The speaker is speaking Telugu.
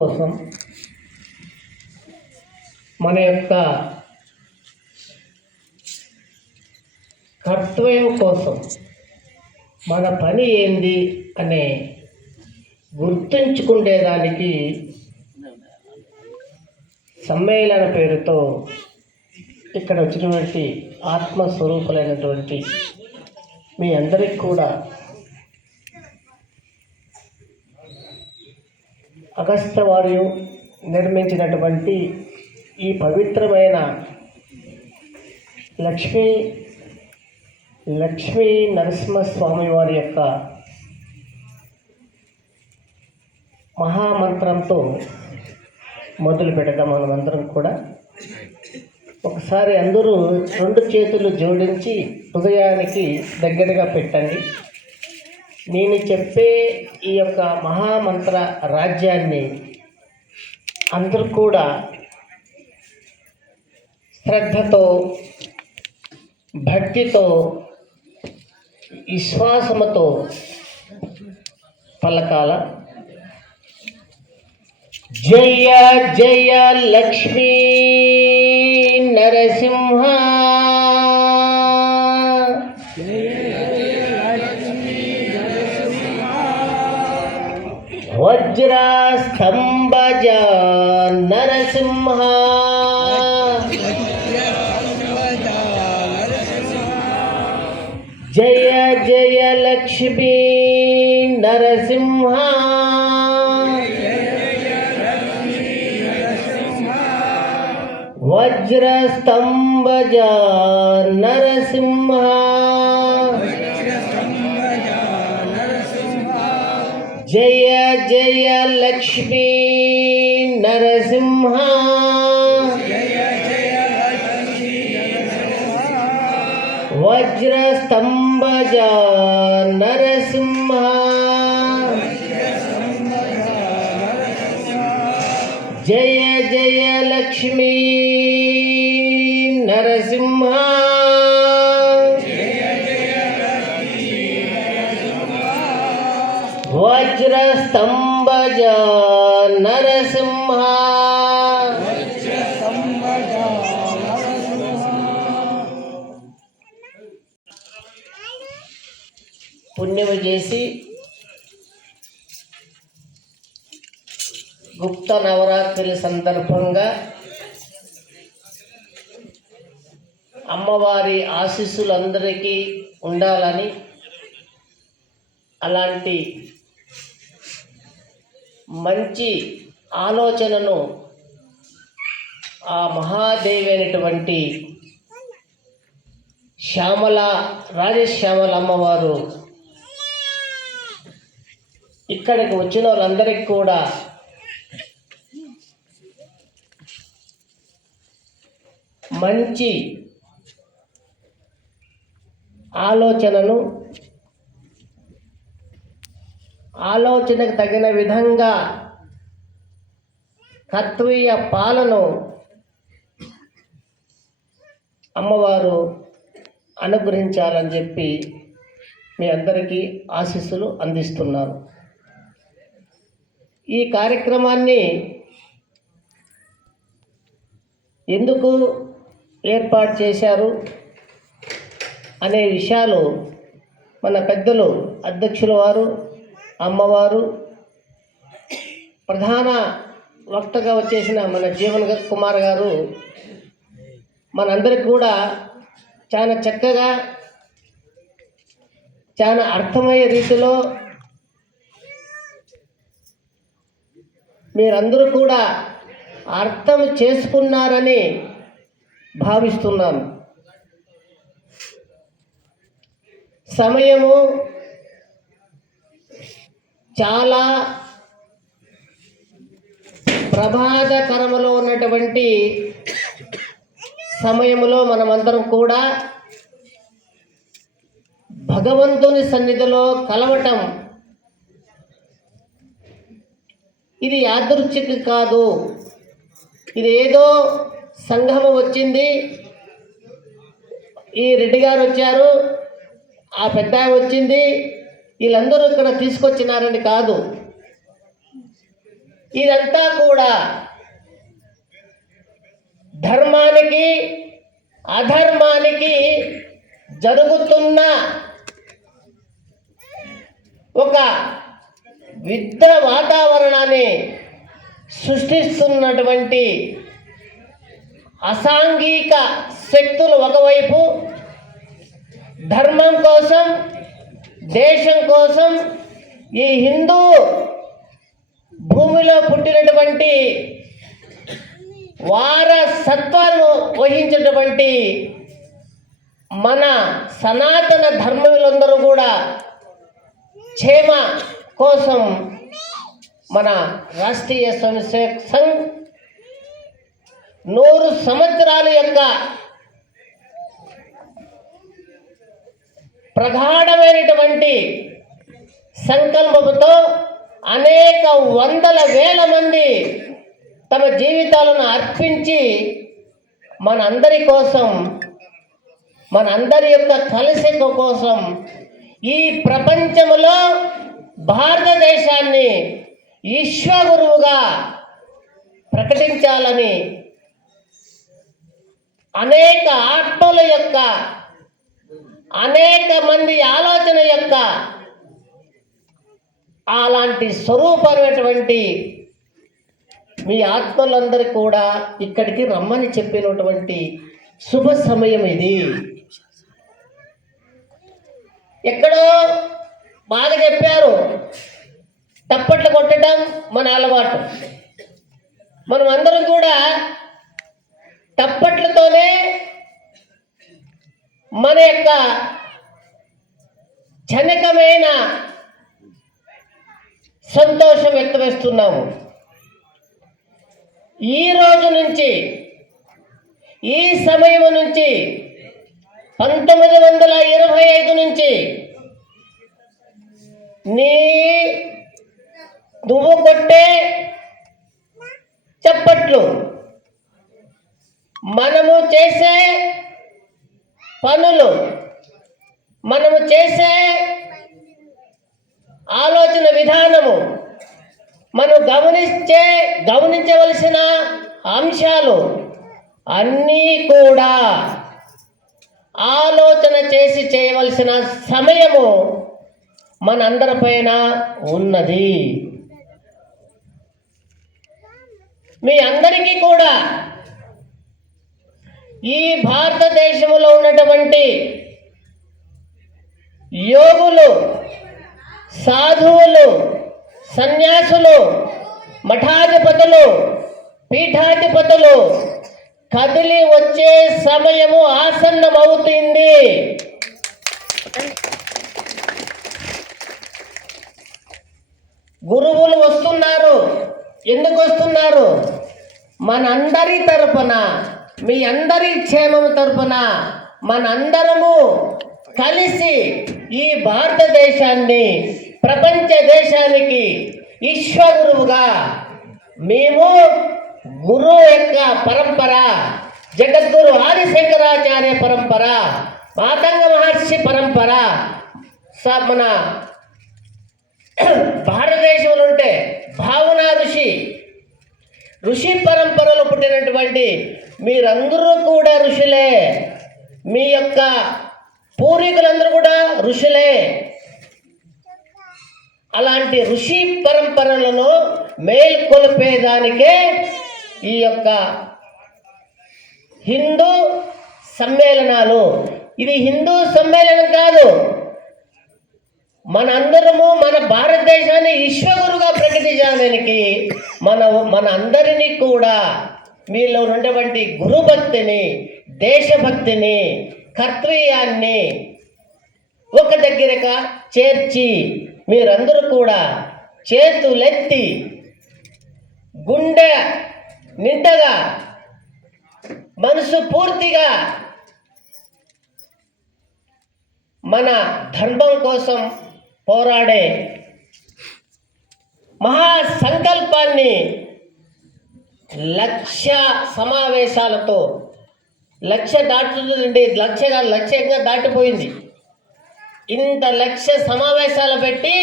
కోసం మన యొక్క కర్తవ్యం కోసం మన పని ఏంది అనే గుర్తుంచుకునేదానికి సమ్మేళన పేరుతో ఇక్కడ వచ్చినటువంటి ఆత్మస్వరూపులైనటువంటి మీ అందరికి కూడా అగస్త్య వారు నిర్మించినటువంటి ఈ పవిత్రమైన లక్ష్మీ నరసింహస్వామి వారి యొక్క మహామంత్రంతో మొదలు పెడదాం. మనమందరం కూడా ఒకసారి అందరూ రెండు చేతులు జోడించి హృదయానికి దగ్గరగా పెట్టండి. నేను చెప్పే ఈ యొక్క మహామంత్ర రాజ్యాన్ని అందరూ కూడా శ్రద్ధతో, భక్తితో, విశ్వాసముతో పలకాల. జయ జయ లక్ష్మీ నరసింహ, వజ్రస్తంభజ నరసింహ, జయ జయ లక్ష్మీ నరసింహ, వజ్రస్తంభజ నరసింహ, జయ జయ లక్ష్మీ నరసింహ, వజ్రస్తంభజ నరసింహ, జయ జయ లక్ష్మీ నరసింహ, వజ్రస్తంభజ నరసింహ. పుణ్యము చేసి గుప్త నవరాత్రి సందర్భంగా అమ్మవారి ఆశీస్సులు అందరికీ ఉండాలని, అలాంటి మంచి ఆలోచనను ఆ మహాదేవి అయినటువంటి రాజశ్యామల అమ్మవారు ఇక్కడికి వచ్చిన వాళ్ళందరికీ కూడా మంచి ఆలోచనకు తగిన విధంగా కర్తవ్య పాలను అమ్మవారు అనుగ్రహించాలని చెప్పి మీ అందరికీ ఆశీస్సులు అందిస్తున్నాను. ఈ కార్యక్రమాన్ని ఎందుకు ఏర్పాటు చేశారు అనే విషయాలు మన పెద్దలు అధ్యక్షుల వారు, అమ్మవారు, ప్రధాన వక్తగా వచ్చేసిన మన జీవన్ కుమార్ గారు మనందరికి కూడా చాలా చక్కగా, చాలా అర్థమయ్యే రీతిలో మీరందరూ కూడా అర్థం చేసుకున్నారని భావిస్తున్నాను. సమయము చాలా ప్రమాదకరములో ఉన్నటువంటి సమయంలో మనమందరం కూడా భగవంతుని సన్నిధిలో కలవటం ఇది యాదృచ్ఛిక కాదు. ఇది ఏదో సంఘము వచ్చింది, ఈ రెడ్డి గారు వచ్చారు, ఆ పెద్ద వచ్చింది, వీళ్ళందరూ ఇక్కడ తీసుకొచ్చినారని కాదు. ఇదంతా కూడా ధర్మానికి అధర్మానికి జరుగుతున్న ఒక యుద్ధ వాతావరణాన్ని సృష్టిస్తున్నటువంటి అసాంఘిక శక్తులు ఒకవైపు, ధర్మం కోసం దేశం కోసం ఈ హిందూ భూమిలో పుట్టినటువంటి వారసత్వాన్ని వహించినటువంటి మన సనాతన ధర్మములందరూ కూడా క్షేమ కోసం మన రాష్ట్రీయ స్వయంసేవక్ సంఘ్ 100 సంవత్సరాల యొక్క ప్రగాఢమైనటువంటి సంకల్పంతో అనేక వందల వేల మంది తమ జీవితాలను అర్పించి మనందరి కోసం, మనందరి యొక్క కలయిక కోసం ఈ ప్రపంచంలో భారతదేశాన్ని విశ్వగురువుగా ప్రకటించాలని అనేక ఆత్మల యొక్క, అనేక మంది ఆలోచన యొక్క అలాంటి స్వరూపమైనటువంటి మీ ఆత్మలందరూ కూడా ఇక్కడికి రమ్మని చెప్పినటువంటి శుభ సమయం ఇది. ఎక్కడో బాగా చెప్పారు, తప్పట్లు కొట్టడం మన అలవాటు. మనం అందరం కూడా తప్పట్లతోనే మన యొక్క జనకమైన సంతోషం వ్యక్తపరుస్తున్నాము. ఈ రోజు నుంచి, ఈ సమయం నుంచి 1925 నుంచి నువ్వు కొట్టే చప్పట్లు, మనము చేసే పనులు, మనము చేసే ఆలోచన విధానము, మనం గమనించవలసిన అంశాలు అన్నీ కూడా ఆలోచన చేసి చేయవలసిన సమయము మనందరిపైన ఉన్నది. మీ అందరికీ కూడా ఈ భారతదేశంలో ఉన్నటువంటి యోగులు, సాధువులు, సన్యాసులు, మఠాధిపతులు, పీఠాధిపతులు కదిలి వచ్చే సమయము ఆసన్నమవుతుంది. గురువులు వస్తున్నారు. ఎందుకు వస్తున్నారు? మనందరి తరపున, మీ అందరి క్షేమం తరపున మనందరము కలిసి ఈ భారతదేశాన్ని ప్రపంచ దేశానికి విశ్వగురువుగా, మేము గురువు యొక్క పరంపర, జగద్గురు ఆదిశంకరాచార్య పరంపర, మాతంగ మహర్షి పరంపర, మన భారతదేశంలో ఉంటే భావన ఋషి పరంపరలో పుట్టినటువంటి మీరందరూ కూడా ఋషులే. మీ యొక్క పూర్వీకులందరూ కూడా ఋషులే. అలాంటి ఋషి పరంపరలను మేల్కొల్పేదానికే ఈ యొక్క హిందూ సమ్మేళనాలు. ఇది హిందూ సమ్మేళనం కాదు, మనందరము మన భారతదేశాన్ని విశ్వగురుగా ప్రకటించడానికి మన అందరినీ కూడా మీలో ఉన్నటువంటి గురుభక్తిని, దేశభక్తిని, కర్తవ్యాన్ని ఒక దగ్గరగా చేర్చి మీరందరూ కూడా చేతులెత్తి గుండె నిండగా మనసు పూర్తిగా మన ధర్మం కోసం పోరాడే మహాసంకల్పాన్ని లక్ష్య సమావేశాలతో, లక్ష్య దాటుతుందండి, లక్ష్యంగా దాటిపోయింది. ఇంత లక్ష్య సమావేశాలు పెట్టి